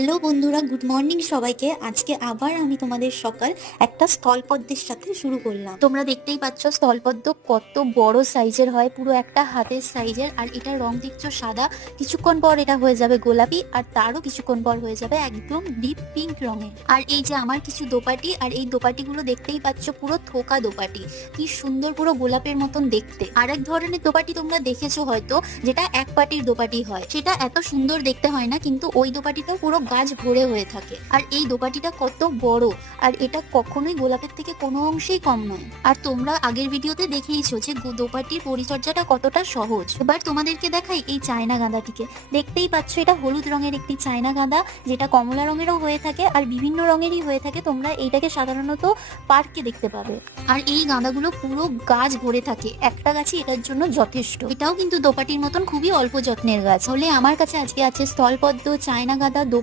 Hello বন্ধুরা, good morning সবাইকে। আজকে আবার আমি তোমাদের সকাল একটা স্থলপদ্মের সাথে শুরু করলাম। তোমরা দেখতেই পাচ্ছ স্থলপদ্ম কত বড় সাইজের হয়, পুরো একটা হাতের সাইজের। আর এটার রং দেখছো সাদা, কিছুক্ষণ পর এটা হয়ে যাবে গোলাপি, আর তারও কিছুক্ষণ পর হয়ে যাবে একদম ডিপ পিঙ্ক রঙের। আর এই যে আমার কিছু দোপাটি, আর এই দোপাটিগুলো দেখতেই পাচ্ছ পুরো থোকা দোপাটি, কি সুন্দর, পুরো গোলাপের মতন দেখতে। আরেক ধরনের দোপাটি তোমরা দেখেছো হয়তো, যেটা এক পাটির দোপাটি হয়, সেটা এত সুন্দর দেখতে হয় না, কিন্তু ওই দোপাটিটাও পুরো গাছ ভরে হয়ে থাকে। আর এই দোপাটিটা কত বড়, আর এটা কখনোই গোলাপের থেকে কোনো অংশেই কম নয়। আর তোমরা আগের ভিডিওতে দেখেইছো যে দোপাটির পরিচর্যাটা কতটা সহজ। এবার তোমাদেরকে দেখাই এই চায়না গাঁদাটিকে। দেখতেই পাচ্ছ এটা হলুদ রঙের একটি চায়না গাঁদা, যেটা কমলা রঙেরও হয়ে থাকে আর বিভিন্ন রঙেরই হয়ে থাকে। তোমরা এইটাকে সাধারণত পার্কে দেখতে পাবে। আর এই গাঁদাগুলো পুরো গাছ ভরে থাকে, একটা গাছই এটার জন্য যথেষ্ট। এটাও কিন্তু দোপাটির মতন খুবই অল্প যত্নের গাছ। হলে আমার কাছে আজকে আছে স্থলপদ্ম, চায়না গাঁদা, দোপাটি।